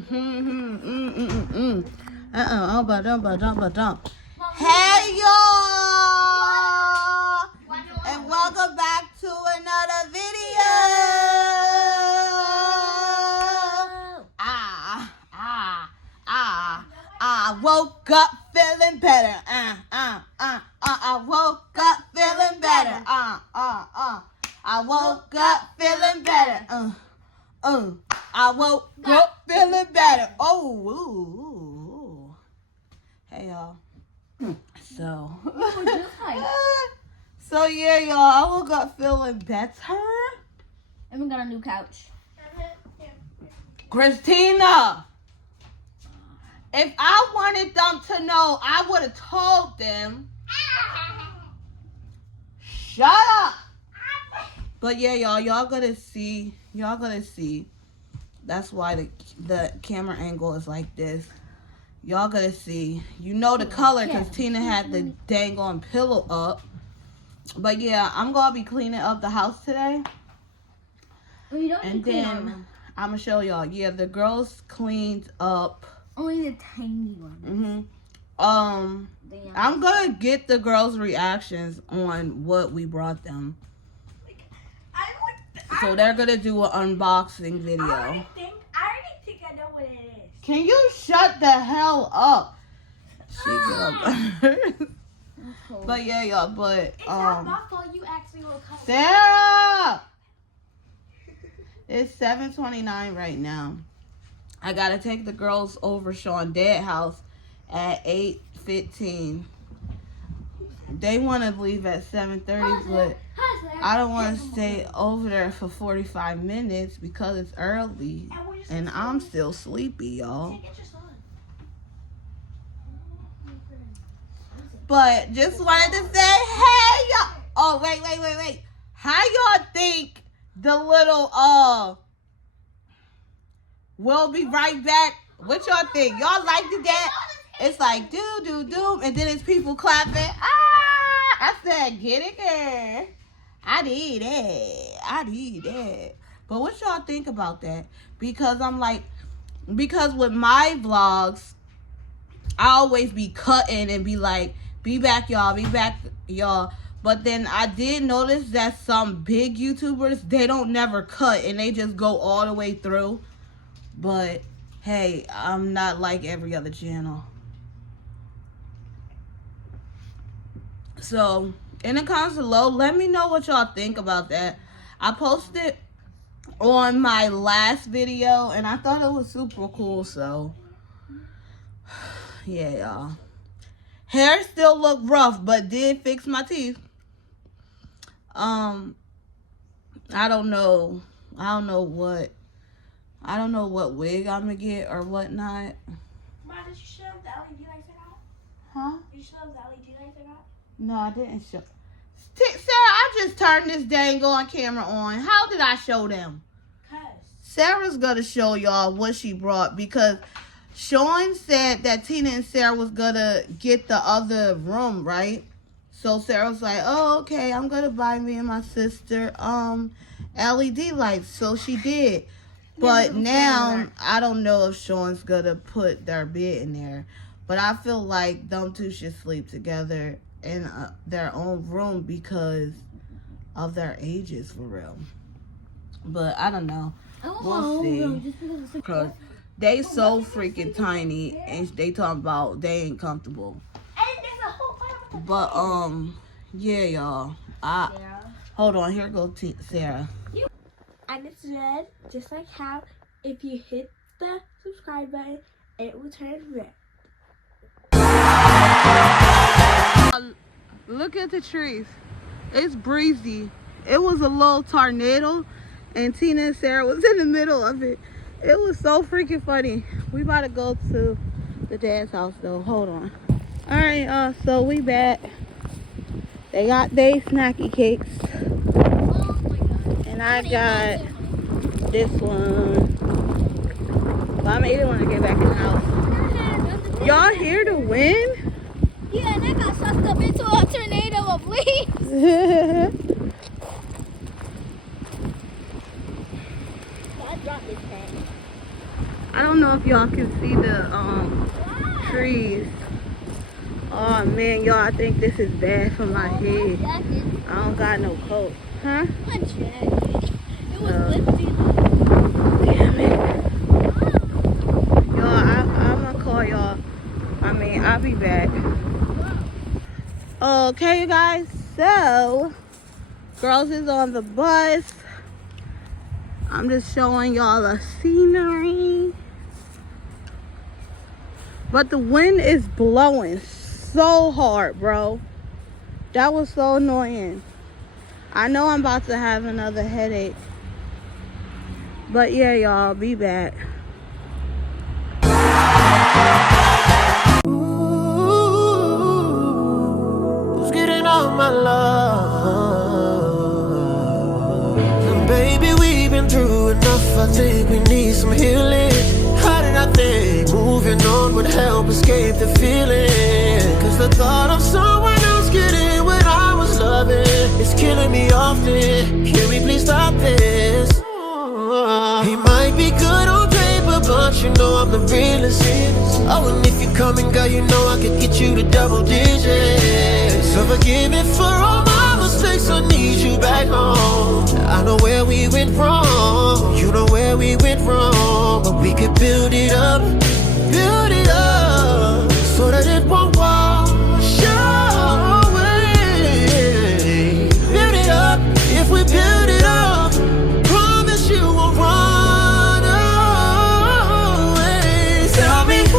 Hey y'all, and welcome back to another video. I woke up feeling better. I woke up feeling better. I woke up feeling better. I woke up feeling better. Oh. Hey y'all. So yeah, y'all. I woke up feeling better. And we got a new couch. Christina, if I wanted them to know, I would have told them. Shut up. But yeah, y'all gonna see. That's why the camera angle is like this. Y'all gonna see. You know the color because Tina had the dang on pillow up. But yeah, I'm gonna be cleaning up the house today. And then I'm gonna show y'all. Yeah, the girls cleaned up. Only the tiny one. I'm gonna get the girls' reactions on what we brought them. So they're gonna do an unboxing video. I already think I know what it is. Can you shut the hell up? But yeah, y'all. But It's not my fault. You asked me what color. Sarah, it's 7:29 right now. I gotta take the girls over Sean's dad's house at 8:15. They want to leave at 7:30, but I don't want to stay over there for 45 minutes because it's early and I'm still sleepy, y'all. But just wanted to say, hey, y'all. Oh, wait. How y'all think the little, we'll be right back? What y'all think? Y'all like that? It's like, do, and then it's people clapping. I said, get it, girl. I did that. But what y'all think about that? Because with my vlogs, I always be cutting and be like, be back, y'all. But then I did notice that some big YouTubers, they don't never cut and they just go all the way through. But hey, I'm not like every other channel. So in the comments below, let me know what y'all think about that. I posted on my last video and I thought it was super cool. So yeah, y'all. Hair still look rough, but did fix my teeth. I don't know what wig I'm gonna get or whatnot. Mom, did you show the LED lights I got? Huh? Did you show the LED lights I got? No, I didn't show. Sarah, I just turned this dang on camera on. How did I show them? Sarah's gonna show y'all what she brought because Sean said that Tina and Sarah was gonna get the other room, right? So Sarah's like, oh, okay, I'm gonna buy me and my sister LED lights. So she did. But now I don't know if Sean's gonna put their bed in there. But I feel like them two should sleep together in their own room because of their ages, for real. But I don't know. We'll see. Because they so freaking tiny and they talking about they ain't comfortable. But yeah, y'all. Hold on, here goes Sarah. And it's red, just like how if you hit the subscribe button, it will turn red. Look at the trees. It's breezy. It was a little tornado and Tina and Sarah was in the middle of it. It was so freaking funny. We about to go to the dad's house though. Hold on. Alright, so we back. They got their snacky cakes. And I got this one. But I'm gonna eat it when I get back in the house. Y'all hear the wind? Yeah, and I got sucked up into a tornado of leaves. I don't know know if y'all can see the trees. Oh man, y'all, I think this is bad for my head. I don't got no coat. Huh? My jacket. It was lifting. Damn it. Y'all, I'm gonna call y'all. I'll be back. Okay, you guys. So, girls is on the bus. I'm just showing y'all the scenery. But the wind is blowing so hard, bro. That was so annoying. I know I'm about to have another headache. But yeah, y'all, be back. Who's getting all my love? And baby, we've been through enough. I think we need some healing. How did I think moving on would help escape the feeling? Cause the thought of someone else getting what I was loving is killing me often. Can we please stop this? He might be good on paper, but you know I'm the realest. Oh, and if you coming, girl, you know I could get you to double digits. So forgive me for all my mistakes, I need you back home. I know where we went wrong, you know where we went wrong, but we could build it up, so that it won't wash away. Build it up, if we build it up, promise you won't run away. Tell me who's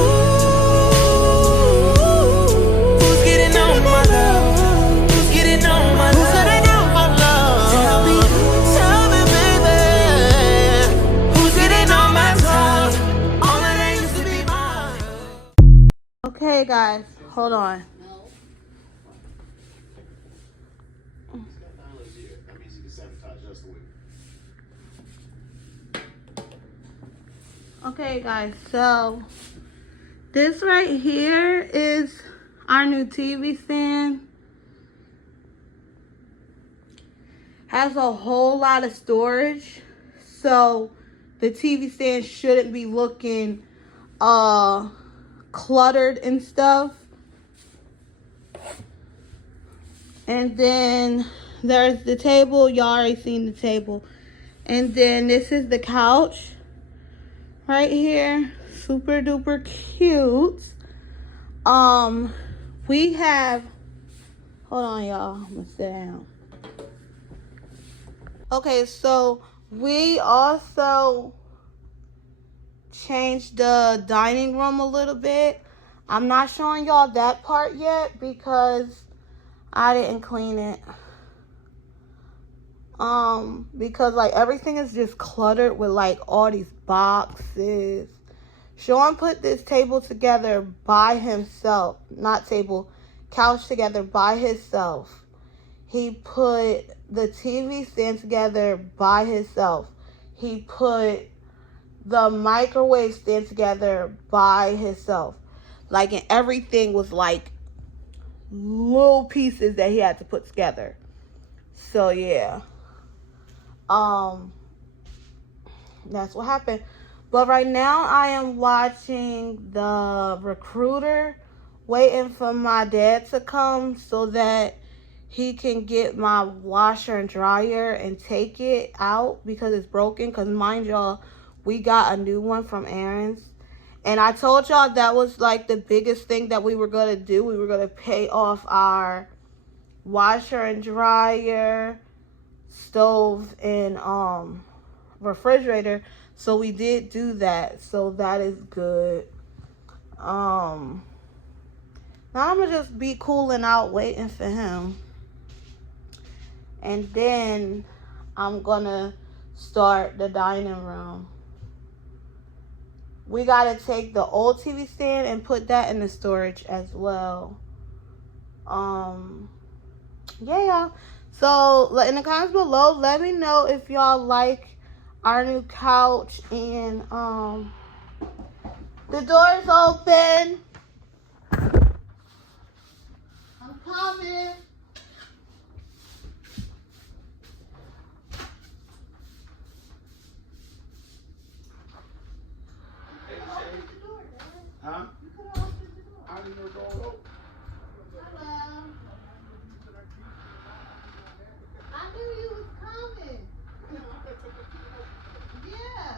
getting on my love? Who's getting on my love? Who's getting on my love? Tell me, baby, who's getting on my love? All that used to be mine. Okay, guys, hold on. Okay, guys, so this right here is our new TV stand. Has a whole lot of storage, so the TV stand shouldn't be looking cluttered and stuff. And then there's the table. Y'all already seen the table. And then this is the couch right here. Super duper cute. We have, hold on, y'all, I'm gonna sit down. Okay, so we also changed the dining room a little bit. I'm not showing y'all that part yet because I didn't clean it. Because like everything is just cluttered with like all these boxes. Sean put this table together by himself. Not table, couch together by himself. He put the TV stand together by himself. He put the microwave stand together by himself. Like, and everything was like little pieces that he had to put together. So yeah. That's what happened. But right now I am watching The Recruiter, waiting for my dad to come so that he can get my washer and dryer and take it out because it's broken. Because mind y'all, we got a new one from Aaron's. And I told y'all that was like the biggest thing that we were going to do. We were going to pay off our washer and dryer, stove, and refrigerator. So we did do that. So that is good. Now I'm going to just be cooling out waiting for him. And then I'm going to start the dining room. We got to take the old TV stand and put that in the storage as well. Yeah, y'all. So in the comments below, let me know if y'all like our new couch. And the door's open. I'm coming. Huh? You could have opened the door. I didn't even roll over. Hello. I knew you was coming. Yeah.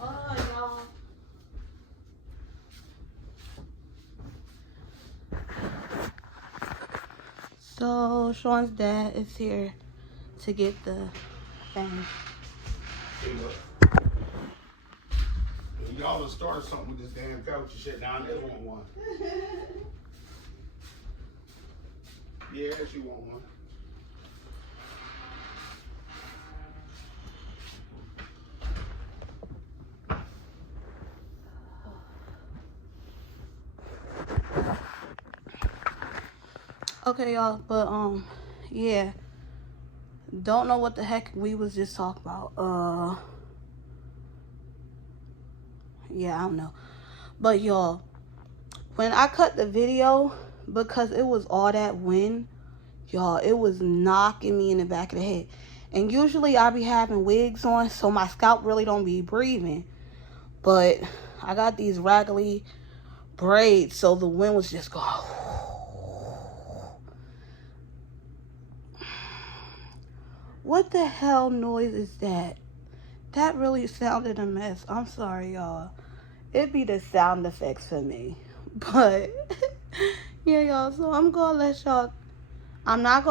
Oh, y'all. So Sean's dad is here to get the thing. Hey, look. Y'all done started something with this damn couch and shit. Down there want one. Yeah, she want one. Okay, y'all, but yeah. Don't know what the heck we was just talking about. Yeah, I don't know. But y'all, when I cut the video, because it was all that wind, y'all, it was knocking me in the back of the head. And usually I be having wigs on, so my scalp really don't be breathing. But I got these raggedy braids, so the wind was just going. What the hell noise is that? That really sounded a mess. I'm sorry, y'all. It be the sound effects for me. But, yeah, y'all. So I'm not going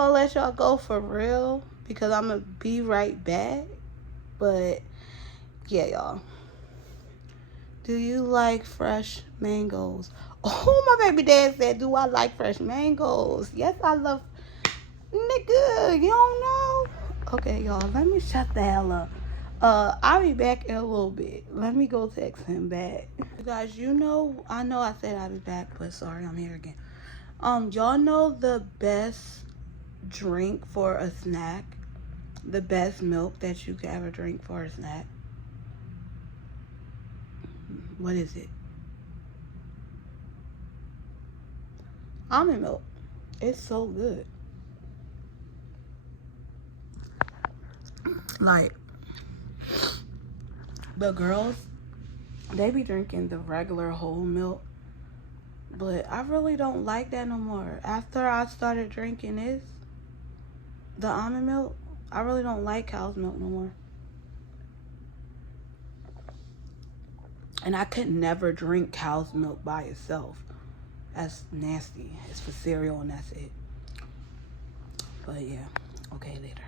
to let y'all go for real. Because I'm going to be right back. But, yeah, y'all. Do you like fresh mangoes? Oh, my baby dad said, do I like fresh mangoes? Yes, I love. Nigga, you don't know? Okay, y'all, let me shut the hell up. I'll be back in a little bit. Let me go text him back. You guys, I know I said I'll be back, but sorry, I'm here again. Y'all know the best drink for a snack? The best milk that you could ever drink for a snack? What is it? Almond milk. It's so good. Like, the girls, they be drinking the regular whole milk, but I really don't like that no more. After I started drinking the almond milk, I really don't like cow's milk no more. And I could never drink cow's milk by itself. That's nasty. It's for cereal and that's it. But yeah, okay, later.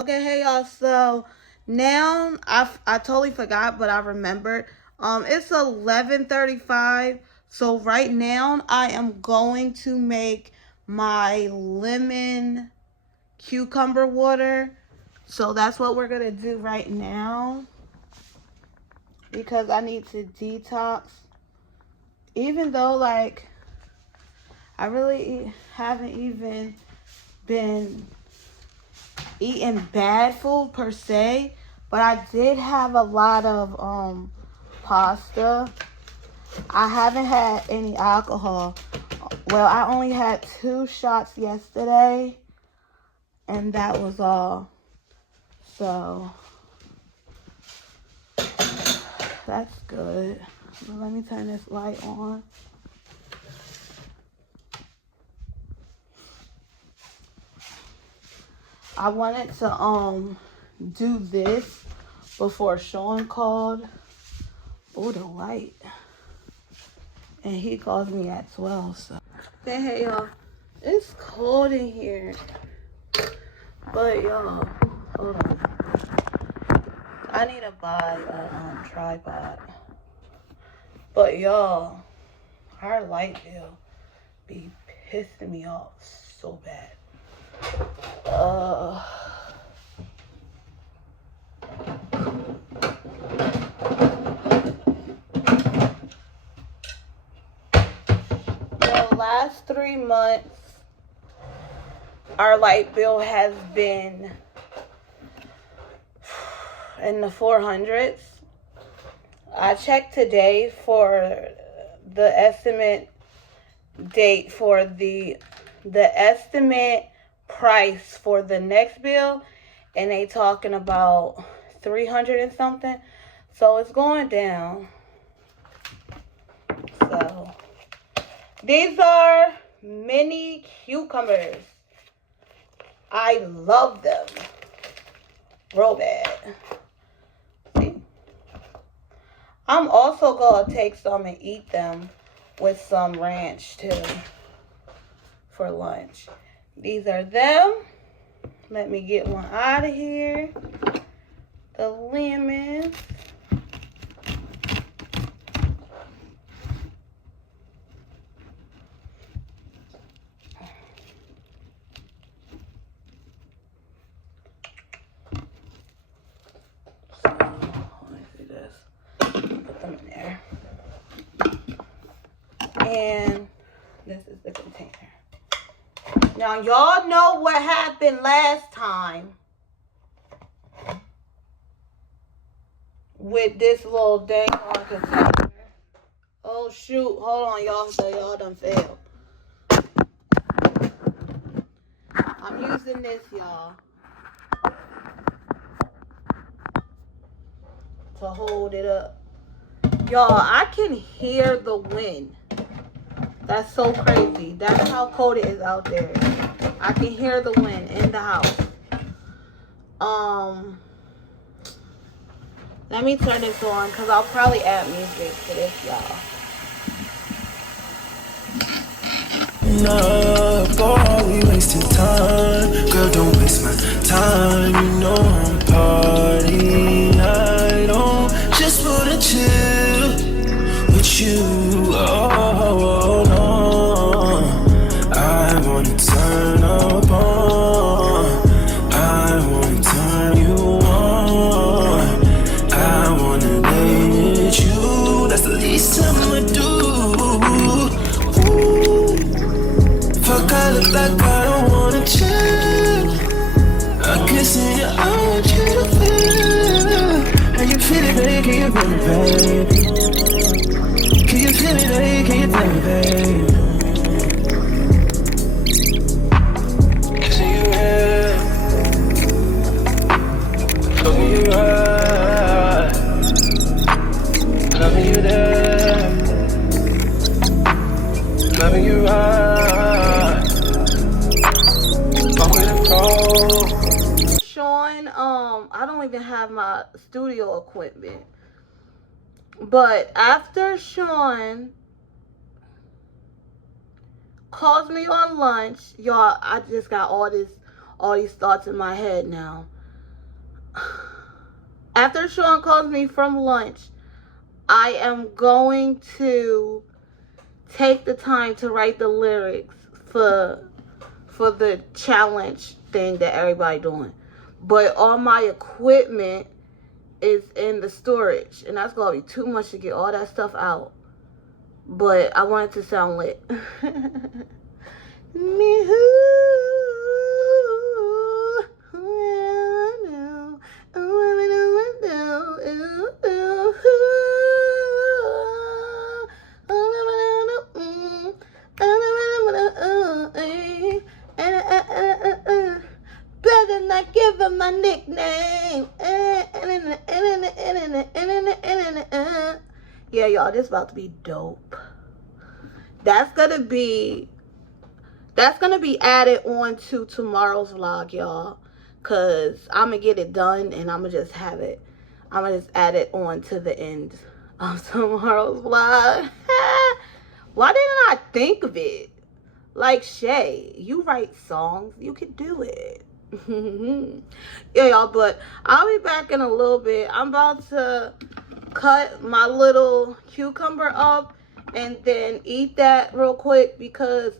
Okay, hey y'all, so now I totally forgot, but I remembered. It's 11:35, so right now I am going to make my lemon cucumber water. So that's what we're gonna do right now, because I need to detox. Even though, like, I really haven't even been eating bad food per se, but I did have a lot of pasta. I haven't had any alcohol. Well, I only had 2 shots yesterday, and that was all. So that's good. Let me turn this light on. I wanted to do this before Sean called. Oh, the light. And he calls me at 12, so. Okay, hey y'all. It's cold in here. But y'all, hold on. I need to buy a tripod. But y'all, our light bill be pissing me off so bad. The last 3 months, our light bill has been in the 400s. I checked today for the estimate date for the estimate price for the next bill, and they talking about 300 and something. So it's going down. So these are mini cucumbers. I love them. Real bad. See? I'm also gonna take some and eat them with some ranch too for lunch. These are them. Let me get one out of here. The lemons. And this is the container. Now, y'all know what happened last time with this little dang on container. Oh, shoot. Hold on, y'all. So y'all done failed. I'm using this, y'all, to hold it up. Y'all, I can hear the wind. That's so crazy. That's how cold it is out there. I can hear the wind in the house. Let me turn this on because I'll probably add music to this, y'all. No, boy, we wasting time. Girl, don't waste my time. You know I'm party. I don't just wanna chill with you. Oh, no. I wanna turn up on. I wanna turn you on. I wanna lay with you. That's the least I'ma do. Ooh. Fuck, I look like I don't wanna chill. I can see you, I want you to feel. Can you feel it, baby? Can you feel it, baby? Can you feel it, baby? Can you feel it, baby? Kissing you here, hugging you right, loving you there, loving you right. Fuck with it, bro. Sean, I don't even have my studio equipment. But after Sean calls me on lunch, y'all, I just got all these thoughts in my head now. After Sean calls me from lunch, I am going to take the time to write the lyrics for the challenge thing that everybody doing. But all my equipment is in the storage, and that's gonna be too much to get all that stuff out. But I want it to sound lit. Better not give him my nickname. Yeah, y'all, this about to be dope. That's gonna be added on to tomorrow's vlog, y'all. Cause I'm gonna get it done and I'm gonna just add it on to the end of tomorrow's vlog. Why didn't I think of it? Like, Shay, you write songs, you could do it. Yeah, y'all, but I'll be back in a little bit. I'm about to cut my little cucumber up and then eat that real quick because,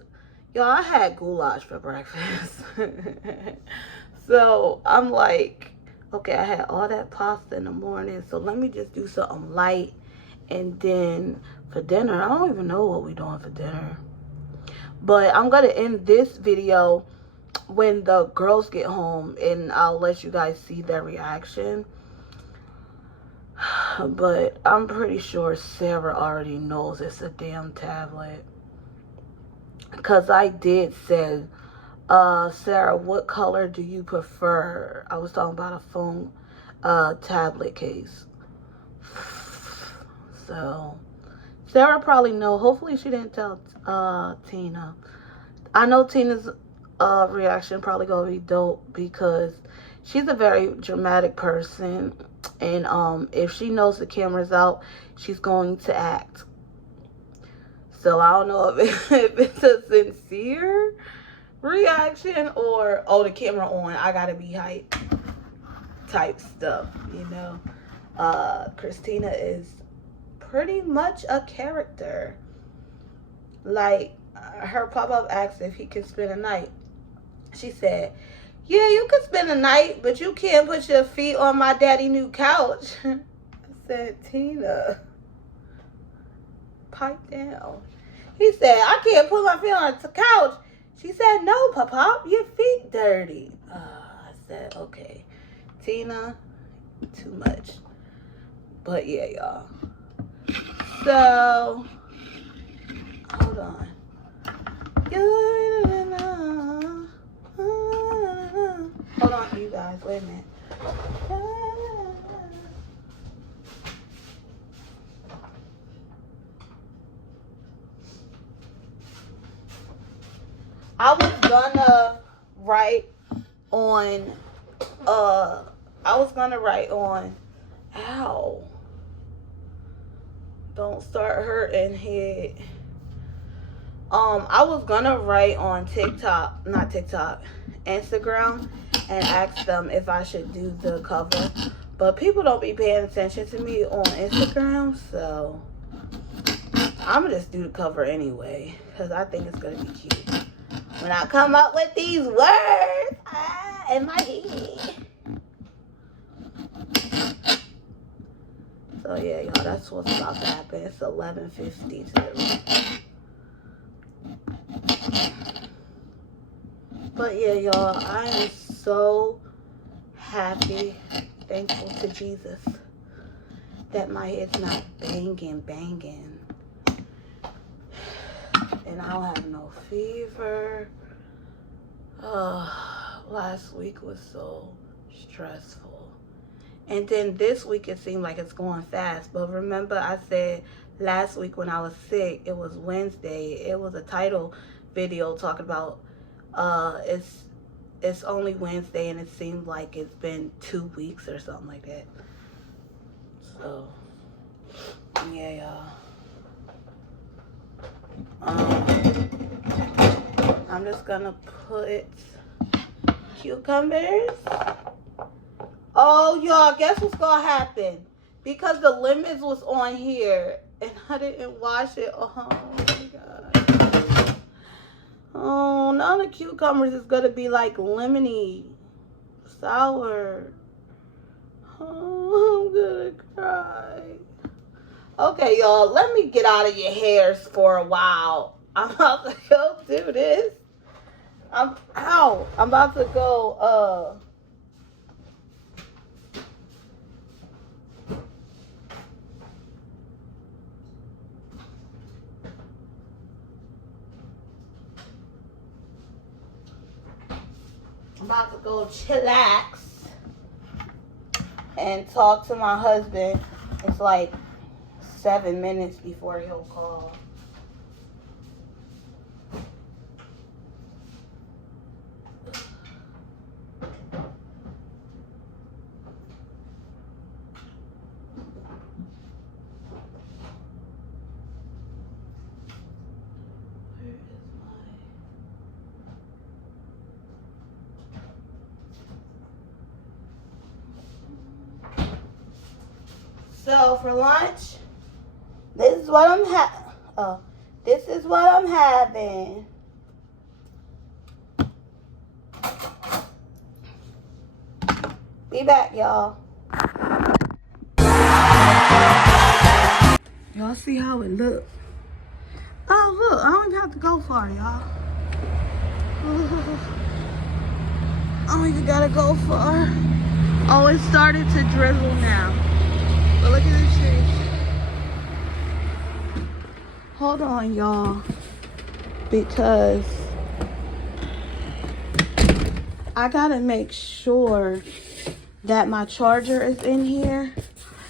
y'all, I had goulash for breakfast. So I'm like, okay, I had all that pasta in the morning, so let me just do something light. And then for dinner, I don't even know what we're doing for dinner. But I'm going to end this video when the girls get home, and I'll let you guys see their reaction. But I'm pretty sure Sarah already knows it's a damn tablet. because I did say, Sarah, what color do you prefer? I was talking about a phone tablet case. So Sarah probably know. Hopefully she didn't tell Tina. I know Tina's reaction probably gonna be dope because she's a very dramatic person, and if she knows the camera's out, she's going to act. So I don't know if it's a sincere reaction or, oh, the camera on, I gotta be hype type stuff, you know. Christina is pretty much a character. Like, her pop-up asked if he could spend a night. She said, yeah, you could spend a night, but you can't put your feet on my daddy new couch. I said, Tina, pipe down. He said, I can't put my feet on the couch. She said, no, Pop, your feet dirty. I said, okay. Tina, too much. But yeah, y'all. So, hold on. Hold on, you guys. Wait a minute. I was gonna write on, ow. Don't start hurting head. I was gonna write on Instagram and ask them if I should do the cover. But people don't be paying attention to me on Instagram, so I'm gonna just do the cover anyway, because I think it's gonna be cute. When I come up with these words in my head. So yeah, y'all, that's what's about to happen. It's 11:52. But yeah, y'all, I am so happy, thankful to Jesus that my head's not banging. And I don't have no fever. Last week was so stressful. And then this week it seemed like it's going fast. But remember I said last week when I was sick, it was Wednesday. It was a title video talking about it's only Wednesday and it seemed like it's been 2 weeks or something like that. So yeah, y'all. I'm just gonna put cucumbers. Oh, y'all, guess what's gonna happen? Because the lemons was on here and I didn't wash it. Oh my God. Oh, now the cucumbers is gonna be like lemony, sour. Oh, I'm gonna cry. Okay, y'all, let me get out of your hairs for a while. I'm about to go do this. I'm about to go, chillax and talk to my husband. It's like 7 minutes before he'll call. So for lunch, this is what I'm having. Be back, y'all. Y'all see how it look? Oh look, I don't even have to go far, y'all. I don't even gotta go far. Oh, it started to drizzle now. But look at this shit. Hold on, y'all. because I gotta make sure that my charger is in here.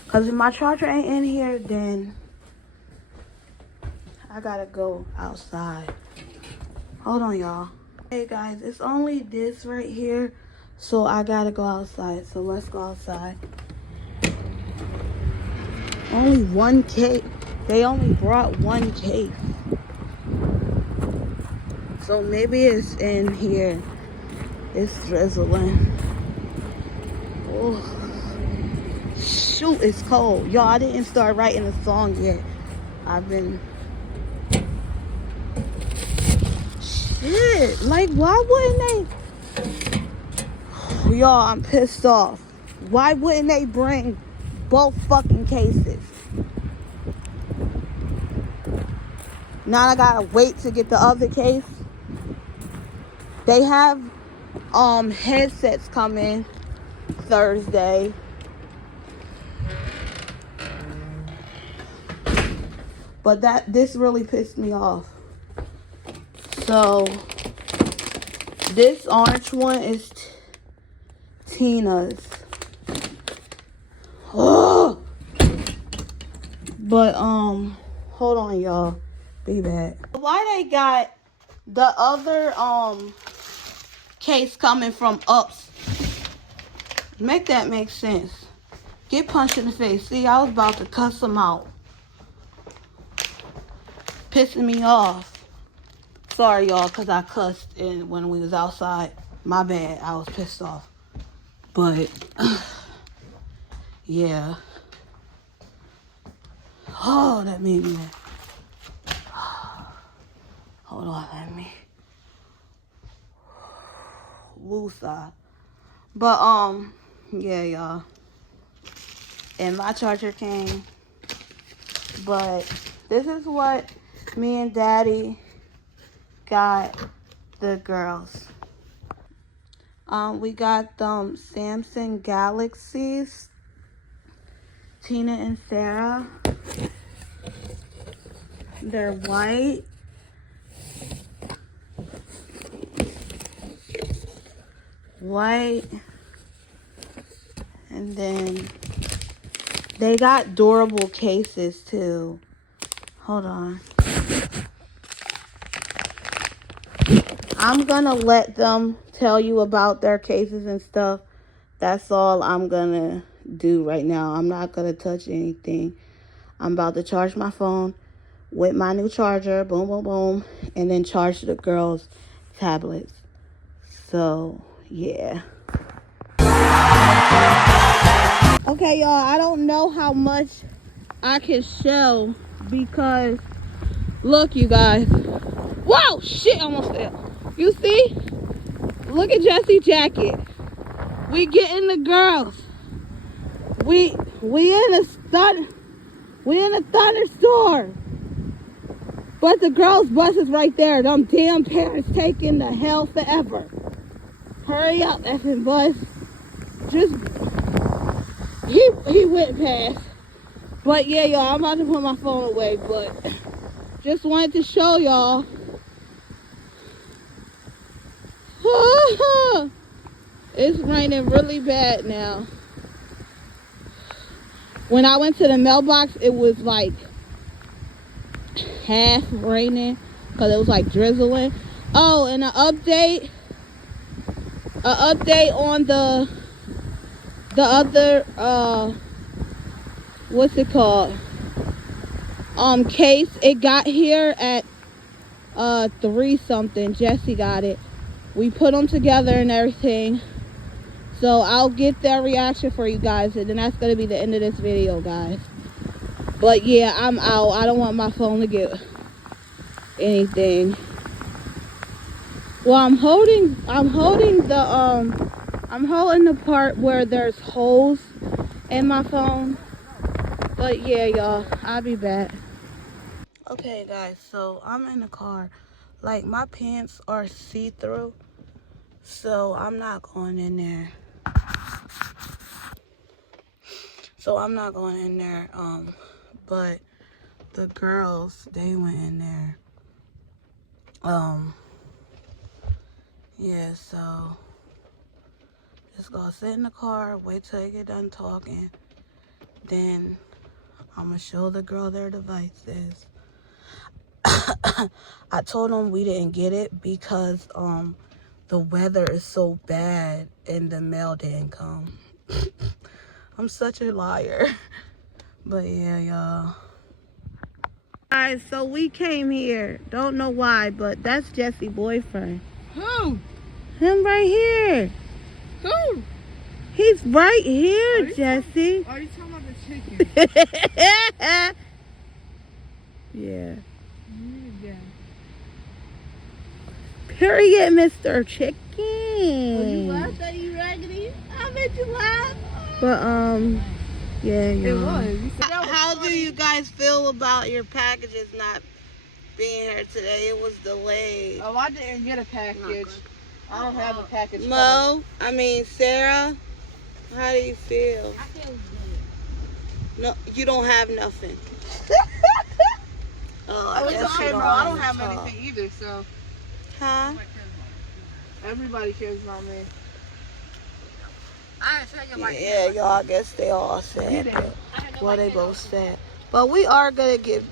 Because if my charger ain't in here, then I gotta go outside. Hold on, y'all. Hey guys, it's only this right here, so I gotta go outside. So let's go outside. Only one case. They only brought one case. So maybe it's in here. It's drizzling. Oh, shoot, it's cold. Y'all, I didn't start writing a song yet. I've been... Shit, like, why wouldn't they... Y'all, I'm pissed off. Why wouldn't they bring both fucking cases? Now I gotta wait to get the other case. They have headsets coming Thursday. But this really pissed me off. So this orange one is Tina's. Oh! But hold on, y'all. Be back. Why they got the other case coming from ups? Make that make sense. Get punched in the face. See, I was about to cuss them out. Pissing me off. Sorry, y'all, because I cussed when we was outside. My bad. I was pissed off. But, yeah. Oh, that made me mad. Hold on, let me. Woosah. But, yeah, y'all. And my charger came. But this is what me and Daddy got the girls. We got them Samsung Galaxies. Tina and Sarah. They're white. White. And then they got durable cases too. Hold on. I'm gonna let them tell you about their cases and stuff. That's all I'm gonna do right now. I'm not gonna touch anything. I'm about to charge my phone with my new charger. Boom, boom, boom. And then charge the girls' tablets. So, yeah. Okay, y'all, I don't know how much I can show because, look, you guys. Whoa, shit, almost fell. You see? Look at Jesse's jacket. We getting the girls. We in a thunderstorm. But the girls' bus is right there. Them damn parents taking the hell forever. Hurry up, effing bus. Just he went past. But yeah, y'all, I'm about to put my phone away, but just wanted to show y'all. It's raining really bad now. When I went to the mailbox, it was like half raining because it was like drizzling. Oh, and an update on the other what's it called, case. It got here at 3 something. Jesse got it. We put them together and everything. So I'll get their reaction for you guys, and then that's gonna be the end of this video, guys. But yeah, I'm out. I don't want my phone to get anything. Well, I'm holding the part where there's holes in my phone. But yeah, y'all, I'll be back. Okay, guys, so I'm in the car. Like, my pants are see-through, so I'm not going in there. But the girls, they went in there. Yeah, so just gonna sit in the car, wait till they get done talking. Then I'm gonna show the girl their devices. I told them we didn't get it because the weather is so bad and the mail didn't come. I'm such a liar. But yeah, y'all. Alright, so we came here. Don't know why, but that's Jesse's boyfriend. Who? Him right here. Who? He's right here, Jesse. Are you talking about the chicken? Yeah. Yeah. Period, Mr. Chicken. You laughed at you, Raggedy? I made you laugh. But yeah, It was. How do you guys feel about your packages not being here today? It was delayed. Oh, I didn't get a package. I don't have a package. Mo, I mean Sarah, how do you feel? I feel good. No, you don't have nothing. Oh, I guess Okay, you bro. don't I don't wanna have talk. anything either, so Huh? everybody cares about me. I ain't saying my Yeah, y'all, I guess they all said. Well, they both said. But we are gonna get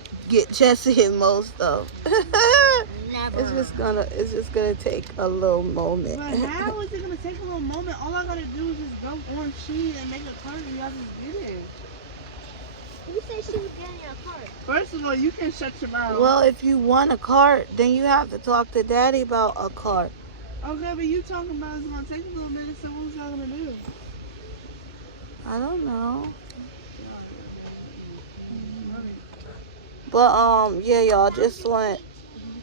Jesse and Mo stuff. It's just gonna take a little moment. But how is it gonna take a little moment? All I gotta do is just go on Shein and make a cart and y'all just get it. You said she was getting your cart. First of all, you can shut your mouth. Well, if you want a cart, then you have to talk to Daddy about a cart. Okay, but you talking about it's gonna take a little minute, so what's y'all gonna do? I don't know. But yeah, y'all, just want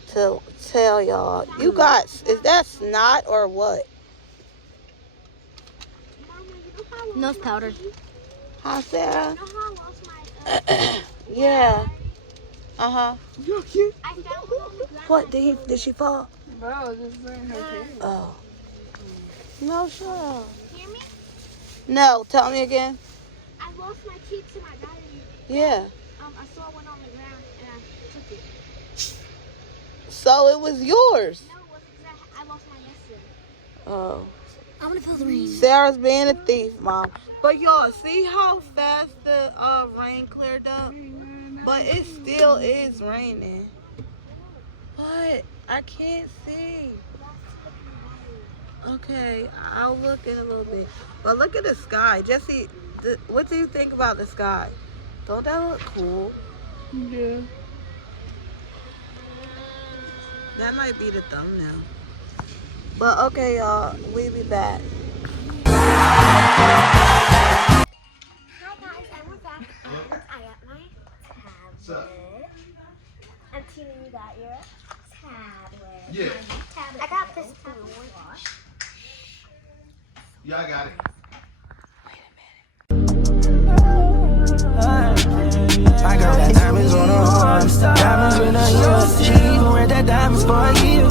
to tell y'all, you got, is that snot or what? Nose powder. Huh, Sarah? You know how I lost my Yeah. Uh-huh. You cute. I found one on the ground. What, did she fall? Bro, just saying her case. Oh. No, shut up. Hear me? No, tell me again. I lost my key to my battery. Yeah. I saw one on the ground and I took it. So it was yours. No, it wasn't because I lost mine yesterday. Oh. I'm gonna feel the rain. Sarah's being a thief, Mom. But y'all, see how fast the rain cleared up? But it still is raining. What? I can't see. Okay, I'll look in a little bit. But look at the sky. Jesse, what do you think about the sky? Don't that look cool? Yeah. That might be the thumbnail. But okay, y'all, we'll be back. Hi guys, and we're back and I got my tablet. And Tina, you got your tablet. Yeah. I got this tablet. Yeah, I got it. I got that diamonds on her arm, diamonds in her ears. She gon' wear that diamonds for a year.